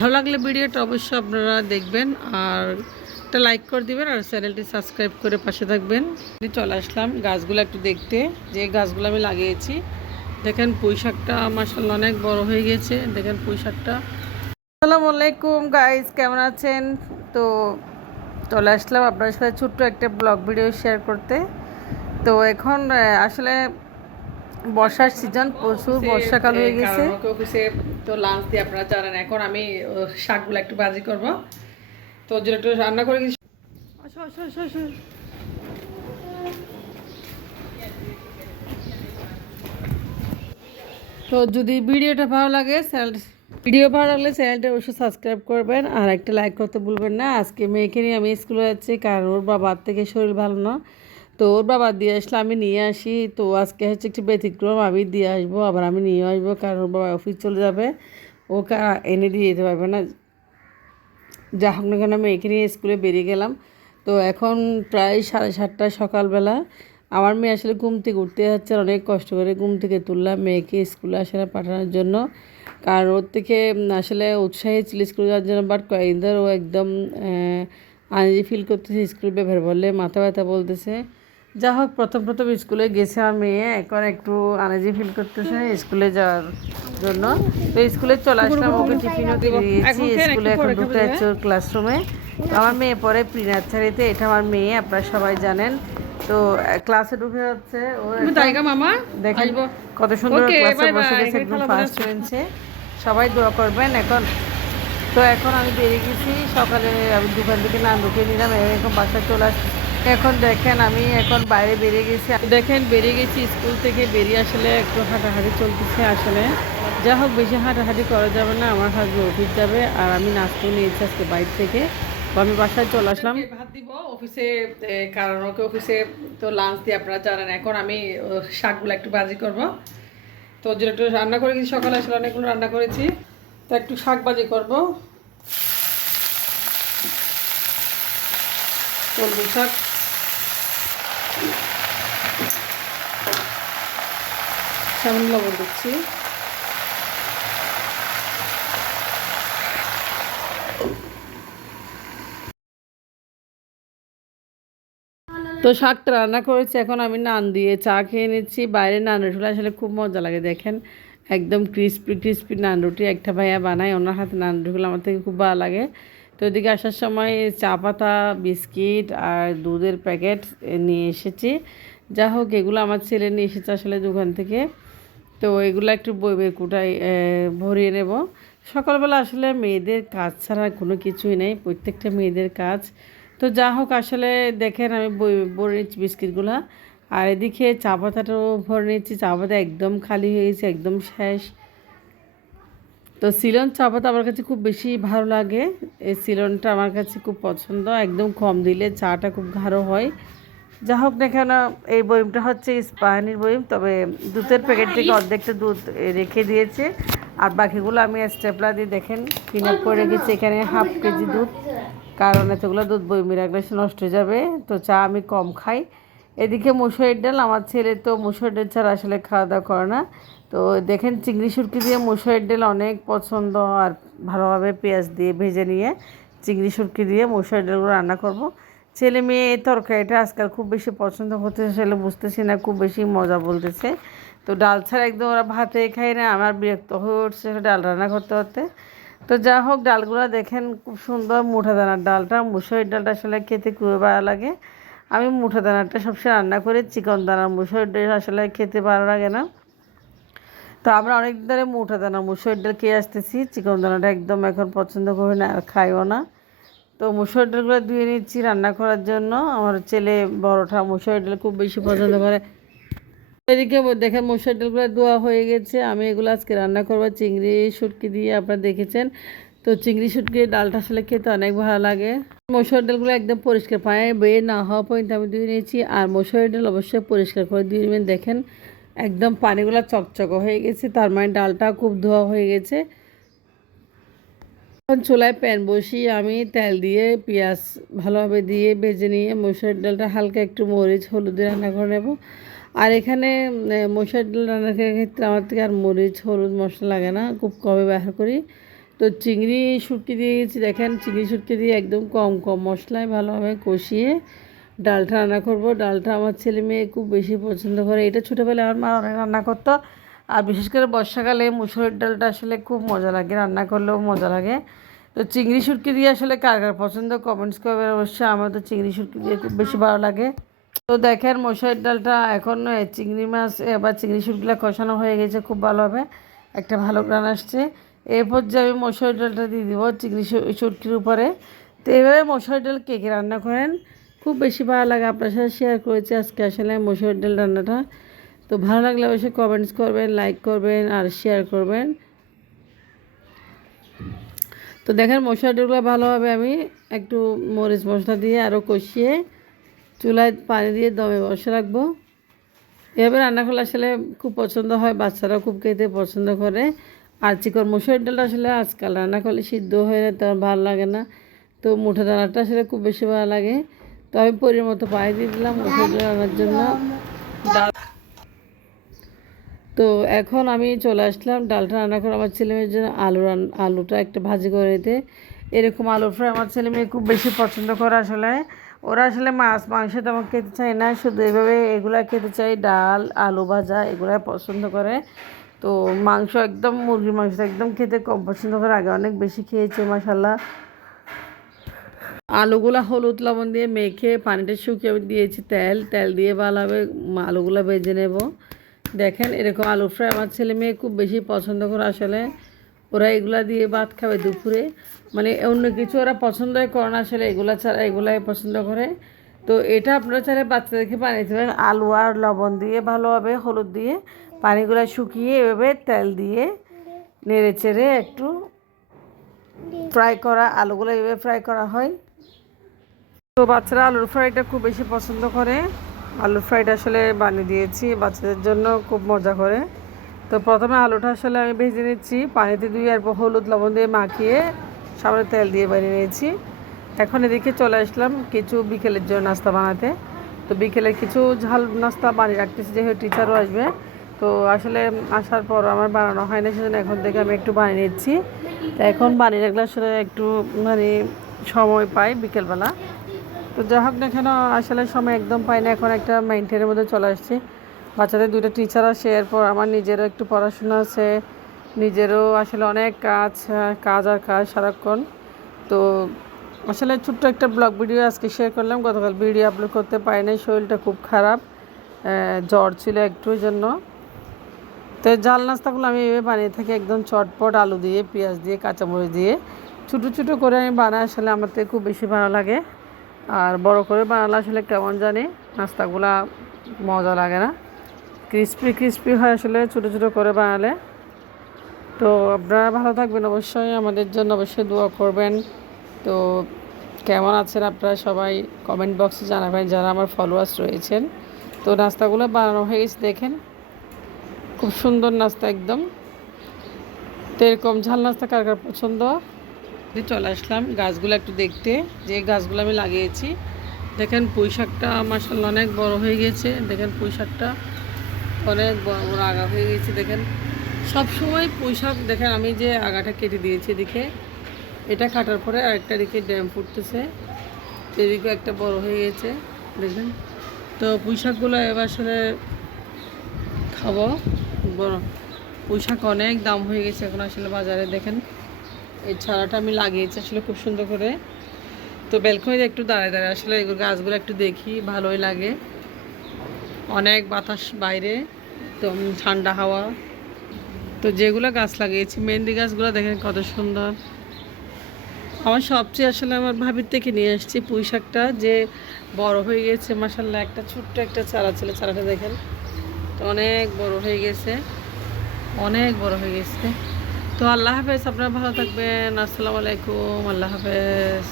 ভালো লাগলে ভিডিওটা অবশ্যই আপনারা দেখবেন আর একটা লাইক করে দিবেন আর চ্যানেলটি সাবস্ক্রাইব করে পাশে থাকবেন। চলে আসলাম গাছগুলো একটু দেখতে, যে গাছগুলো আমি লাগিয়েছি। দেখেন পুঁই শাকটা মাশাআল্লাহ অনেক বড় হয়ে গেছে। দেখেন পুঁই শাকটা। আসসালামু আলাইকুম গাইস, কেমন আছেন? তো চলে আসলাম আপনার সাথে ছোট্ট একটা ব্লগ ভিডিও শেয়ার করতে। তো এখন আসলে বর্ষার সিজন, প্রচুর বর্ষাকাল হয়ে গেছে। অফিসে তো লাঞ্চ দিয়ে আপনারা জানেন এখন আমি শাকগুলো একটু ভাজি করব। তো যেটা একটু রান্না করে গেছি। তো যদি ভিডিওটা ভালো লাগে চ্যানেলটা অবশ্যই সাবস্ক্রাইব করবেন আর একটা লাইক করতে ভুলবেন না। আজকে মেয়েকে নিয়ে আমি স্কুলে যাচ্ছি, কারণ ওর বাবার থেকে শরীর ভালো না। তো ওর বাবা দিয়ে আসলে আমি নিয়ে আসি। তো আজকে হচ্ছে একটু ব্যতিক্রম, আমি দিয়ে আসবো আবার আমি নিয়ে আসবো, কারণ ওর বাবা অফিস চলে যাবে, ওকে এনে দিয়ে যেতে পারবে না। যা হোক না কেন, মেয়েকে নিয়ে স্কুলে বেরিয়ে গেলাম। তো এখন প্রায় 7:30 সকালবেলা। আমার মেয়ে আসলে ঘুম থেকে উঠতে যাচ্ছে, অনেক কষ্ট করে ঘুম থেকে তুললাম মেয়েকে স্কুলে আসলে পাঠানোর জন্য, কারণ ওর থেকে আসলে উৎসাহী ছিল স্কুলে যাওয়ার জন্য। বাট কয়েকদিন ধরে ও একদম আনইজি ফিল করতেছে, স্কুল ব্যাপার বললে মাথা ব্যথা বলতেছে। যা হোক, প্রথম প্রথম স্কুলে গেছে আমার মেয়ে, এখন একটু আনইজি ফিল করতেছে স্কুলে যাওয়ার জন্য। তো স্কুলে চলে আসলাম, ওকে টিফিনও কিনে দিয়েছি। স্কুলে এখন ঢুকে যাচ্ছে ওর ক্লাসরুমে। আমার মেয়ে পড়ে প্রি নার্সারিতে, এটা আমার মেয়ে, আপনারা সবাই জানেন। তো ক্লাসে ঢুকে যাচ্ছে ওর। মামা দেখেন কত সুন্দর ক্লাসে বসে গেছে, একদম ফার্স্ট বেঞ্চে। সবাই দোয়া করবেন। এখন আমি বেরিয়ে গেছি, সকালে আমি দোকান থেকে না ঢুকে নিলাম, এখন বাসায় চলে আসছি। এখন দেখেন আমি এখন বাইরে বেরিয়ে গেছি, দেখেন বেরিয়ে গেছি স্কুল থেকে বেরিয়ে আসলে একটু হাঁটাহাঁটি চলতেছে আসলে। যা হোক, বেশি হাঁটাহাঁটি করা যাবে না, আমার হাজবেন্ড অফিস যাবে আর আমি নাস্তা নিয়েছি আজকে বাইরে থেকে। তো আমি বাসায় চলে আসলাম, ভাত দিব অফিসে, কারণ ওকে অফিসে তো লাঞ্চ দিয়ে আপনারা জানেন এখন আমি শাকগুলো একটু ভাজি করব। তো যেটা একটু রান্না করে গেছি, সকালে আসলে অনেকগুলো রান্না করেছি, তো একটু শাক ভাজি করবো। কলমি শাক, সামান্য লবণ দিচ্ছি। তো শাকটা রান্না করেছি, এখন আমি নান দিয়ে চা খেয়ে নিচ্ছি। বাইরে নান রুটি আসলে খুব মজা লাগে, দেখেন একদম ক্রিস্পি ক্রিস্পি নান রুটি একটা ভাইয়া বানায়, ওনার হাতে নান রুটিগুলো আমার থেকে খুব ভালো লাগে। তো এদিকে আসার সময় চা পাতা, বিস্কিট আর দুধের প্যাকেট নিয়ে এসেছি। যা হোক, এগুলো আমার ছেলে নিয়ে এসেছে আসলে দোকান থেকে। তো এগুলো একটু বইয়ের কুটায় ভরিয়ে নেব। সকালবেলা আসলে মেয়েদের কাজ ছাড়া কোনো কিছুই নেই, প্রত্যেকটা মেয়েদের কাজ। তো যা হোক, আসলে দেখেন আমি ভরে নিচ্ছি বিস্কিটগুলো, আর এদিকে চা পাতাটাও ভরে নিচ্ছি। চা পাতা একদম খালি হয়ে গেছে, একদম শেষ। তো সিলন চা পাতা আমার কাছে খুব বেশি ভালো লাগে, এই সিলনটা আমার কাছে খুব পছন্দ, একদম কম দিলে চাটা খুব গাঢ় হয়। যা হোক না কেন, এই বয়মটা হচ্ছে স্পানির বয়ম, তবে দুধের প্যাকেট থেকে অর্ধেকটা দুধ রেখে দিয়েছে, আর বাকিগুলো আমি স্টেপলার দিয়ে দেখেন ফিল আপ করে রেখেছি এখানে 1/2 কেজি দুধ, কারণ এতগুলো দুধ বয়মে রাখলে নষ্ট হয়ে যাবে। তো চা আমি কম খাই। এদিকে মুসুরির ডাল, আমার ছেলে তো মুসুরির ডাল ছাড়া আসলে খাওয়া দাওয়া করে না। তো দেখেন চিংড়ি শুটকি দিয়ে মুসুরির ডাল অনেক পছন্দ, আর ভালোভাবে পেঁয়াজ দিয়ে ভেজে নিয়ে চিংড়ি শুটকি দিয়ে মুসুরির ডালগুলো রান্না করব। ছেলে মেয়ে এই তরকারিটা আজকাল খুব বেশি পছন্দ করতেছে, ছেলে বুঝতেছি না, খুব বেশি মজা বলতেছে। তো ডাল ছাড়া একদম ওরা ভাতে খায় না, আমার বিরক্ত হয়ে উঠছে ডাল রান্না করতে করতে। তো যা হোক, ডালগুলো দেখেন খুব সুন্দর মুঠা দানার ডালটা, মুসুরির ডালটা আসলে খেতে খুবই ভালো লাগে। আমি মুঠা দানারটা সবসময় রান্না করি, চিকন দানার মুসুরির ডাল আসলে খেতে ভালো লাগে না। তো আমরা অনেক দিন ধরে মুঠা দানা মুসুরির ডাল খেয়ে আসতেছি, চিকন দানাটা একদম এখন পছন্দ করি না আর খাইও না। তো মুসুরির ডালগুলো ধুয়ে নিচ্ছি রান্না করার জন্য, আমার ছেলে বড়টা মুসুরির ডাল খুব বেশি পছন্দ করে। এদিকে দেখেন মুসুরির ডালগুলো ধোয়া হয়ে গেছে, আমি এগুলো আজকে রান্না করবো চিংড়ি শুটকি দিয়ে, আপনারা দেখেছেন। তো চিংড়ি শুটকির ডালটা আসলে খেতে অনেক ভালো লাগে। মসুর ডালগুলো একদম পরিষ্কার পানি বের না হওয়া পর্যন্ত আমি ধুয়ে নিয়েছি, আর মসুর ডাল অবশ্যই পরিষ্কার করে ধুয়ে নেবেন। দেখেন একদম পানিগুলো চকচকে হয়ে গেছে, তার মানে ডালটা খুব ধোয়া হয়ে গেছে। এখন চুলায় প্যান বসিয়ে আমি তেল দিয়ে পেঁয়াজ ভালোভাবে দিয়ে ভেজে নিয়ে মসুর ডালটা হালকা একটু মরিচ হলুদ দিয়ে রান্না করে নেব। আর এখানে মসুর ডাল রান্নার ক্ষেত্রে আমার থেকে আর মরিচ হলুদ মশলা লাগে না, খুব কমে ব্যবহার করি। তো চিংড়ি শুটকি দিয়ে দিয়েছি, দেখেন চিংড়ি শুটকি দিয়ে একদম কম কম মশলায় ভালোভাবে কষিয়ে ডালটা রান্না করব। ডালটা আমার ছেলে মেয়ে খুব বেশি পছন্দ করে, এটা ছোটোবেলায় আমার মা অনেক রান্না করতো। আর বিশেষ করে বর্ষাকালে মুসুরির ডালটা আসলে খুব মজা লাগে, রান্না করলেও মজা লাগে। তো চিংড়ি শুটকি দিয়ে আসলে কার কার পছন্দ কমেন্টস করবেন অবশ্যই। আমার তো চিংড়ি শুটকি দিয়ে খুব বেশি ভালো লাগে। তো দেখেন মসুরির ডালটা এখন চিংড়ি মাছ বা চিংড়ি শুটকিটা কষানো হয়ে গেছে খুব ভালোভাবে, একটা ভালো গ্রান আসছে। এরপর যে আমি মসুরির ডালটা দিয়ে দিব চিংড়ি শুটকির উপরে। তো এইভাবে মসুরির ডাল কে কে রান্না করেন খুব বেশি ভালো লাগে, আপনার সাথে শেয়ার করেছি আজকে আসলে মসুরির ডাল রান্নাটা। তো ভালো লাগলে অবশ্যই কমেন্টস করবেন, লাইক করবেন আর শেয়ার করবেন। তো দেখেন মশলা ডালগুলো ভালোভাবে আমি একটু মরিচ মশলা দিয়ে আরও কষিয়ে চুলায় পানি দিয়ে দমে বসে রাখবো। এভাবে রান্না করলে আসলে খুব পছন্দ হয়, বাচ্চারাও খুব খেতে পছন্দ করে। আর চিকন মসুরির ডালটা আসলে আজকাল রান্না করলে সিদ্ধ হয়ে না, তেমন ভালো লাগে না। তো মুঠো দানাটা আসলে খুব বেশি ভালো লাগে। তো আমি পরিমাণ মতো পানি দিয়ে দিলাম মসুরির ডাল রান্নার জন্য। তো এখন আমি চলে আসলাম ডালটা রান্না করে আমার ছেলে মেয়ের জন্য আলুটা একটা ভাজি করে দিতে। এরকম আলু ফ্রাই আমার ছেলে মেয়ে খুব বেশি পছন্দ করে আসলে। ওরা আসলে মাছ মাংস তেমন খেতে চায় না, শুধু এভাবে এগুলা খেতে চায়, ডাল আলু ভাজা এগুলাই পছন্দ করে। তো মাংস একদম মুরগির মাংস একদম খেতে কম পছন্দ করে, আগে অনেক বেশি খেয়েছে মাশাল্লাহ। আলুগুলা হলুদ লবণ দিয়ে মেখে পানিটা শুকিয়ে দিয়েছি, তেল তেল দিয়ে ভালোভাবে আলুগুলা ভেজে নেব। দেখেন এরকম আলু ফ্রাই আমার ছেলে মেয়ে খুব বেশি পছন্দ করে আসলে। ওরা এগুলা দিয়ে ভাত খাবে দুপুরে, মানে অন্য কিছু ওরা পছন্দই করে না আসলে, এগুলা ছাড়া এগুলাই পছন্দ করে। তো এটা আপনারা চাইলে বাচ্চাদেরকে বানিয়ে দেবেন, আলু আর লবণ দিয়ে ভালোভাবে হলুদ দিয়ে পানিগুলো শুকিয়ে এভাবে তেল দিয়ে নেড়ে চেড়ে একটু ফ্রাই করা, আলুগুলো এভাবে ফ্রাই করা হয়। তো বাচ্চারা আলুর ফ্রাইটা খুব বেশি পছন্দ করে, আলুর ফ্রাইটা আসলে বানিয়ে দিয়েছি বাচ্চাদের জন্য, খুব মজা করে। তো প্রথমে আলুটা আসলে আমি ভেজে নিচ্ছি পানিতে ধুয়ে, এরপর হলুদ লবণ দিয়ে মাখিয়ে সামনে তেল দিয়ে বানিয়ে নিয়েছি। এখন এদিকে চলে আসলাম কিছু বিকেলের জন্য নাস্তা বানাতে। তো বিকেলে কিছু ঝাল নাস্তা বানিয়ে রাখতেছি, যেহেতু টিচারও আসবে। তো আসলে আসার পর আমার বানানো হয় না, সেজন্য এখন থেকে আমি একটু বানিয়ে নিচ্ছি। তো এখন বানিয়ে রাখলে আসলে একটু মানে সময় পাই বিকেলবেলা। তো যা হোক না কেন আসলে সময় একদম পাই না, এখন একটা মেইনটেনের মধ্যে চলে আসছি। বাচ্চাদের দুটো টিচার আসে, এরপর আমার নিজেরও একটু পড়াশোনা আছে, নিজেরও আসলে অনেক কাজ কাজ আর কাজ সারাক্ষণ। তো আসলে ছোট্ট একটা ব্লগ ভিডিও আজকে শেয়ার করলাম, গতকাল ভিডিও আপলোড করতে পারি নাই, শরীরটা খুব খারাপ, জ্বর ছিল একটু জন্য। তো জাল নাস্তাগুলো আমি এভাবে বানিয়ে থাকি একদম চটপট, আলু দিয়ে পেঁয়াজ দিয়ে কাঁচামরিচ দিয়ে ছোটো ছোটো করে আমি বানাই, আসলে আমার তো খুব বেশি ভালো লাগে। আর বড় করে বানালে আসলে কেমন জানি নাস্তাগুলা মজা লাগে না, ক্রিস্পি ক্রিস্পি হয় আসলে ছোটো ছোটো করে বানালে। তো আপনারা ভালো থাকবেন অবশ্যই, আমাদের জন্য অবশ্যই দোয়া করবেন। তো কেমন আছেন আপনারা সবাই কমেন্ট বক্সে জানাবেন যারা আমার ফলোয়ার্স রয়েছেন। তো নাস্তাগুলো বানানো হয়ে গেছে দেখেন, খুব সুন্দর নাস্তা একদম। তো এরকম ঝাল নাস্তা কার কার পছন্দ। চলে আসলাম গাছগুলো একটু দেখতে, যে গাছগুলো আমি লাগিয়েছি। দেখেন পুঁই শাকটা মাশাআল্লাহ অনেক বড় হয়ে গেছে, দেখেন পুঁই শাকটা অনেক বড় বড় আগা হয়ে গেছে। দেখেন সব সময় পুঁই শাক দেখেন আমি যে আগাটা কেটে দিয়েছি, এদিকে এটা কাটার পরে আরেকটা দিকে ড্যাম ফুটতেছে, এদিকে একটা বড় হয়ে গেছে দেখেন। তো পুঁই শাকগুলো এবার আসলে খাবো, বড় পুঁই শাক অনেক দাম হয়ে গেছে এখন আসলে বাজারে। দেখেন এই ছাড়াটা আমি লাগিয়েছি আসলে খুব সুন্দর করে। তো ব্যালকনিতে একটু দাঁড়ায় দাঁড়ায় আসলে এগুলো গাছগুলো একটু দেখি, ভালোই লাগে, অনেক বাতাস বাইরে, তো ঠান্ডা হাওয়া। তো যেগুলো গাছ লাগিয়েছি মেহেন্দি গাছগুলো দেখেন কত সুন্দর। আমার সবচেয়ে আসলে আমার ভাবির থেকে নিয়ে আসছি পুঁই শাকটা, যে বড় হয়ে গেছে মাশাআল্লাহ, একটা ছোট্ট একটা চারা ছিল, চারাটা দেখেন তো অনেক বড় হয়ে গেছে, অনেক বড় হয়ে গেছে। তো আল্লাহ হাফেজ, আপনারা ভালো থাকবেন, আসসালামু আলাইকুম, আল্লাহ হাফেজ।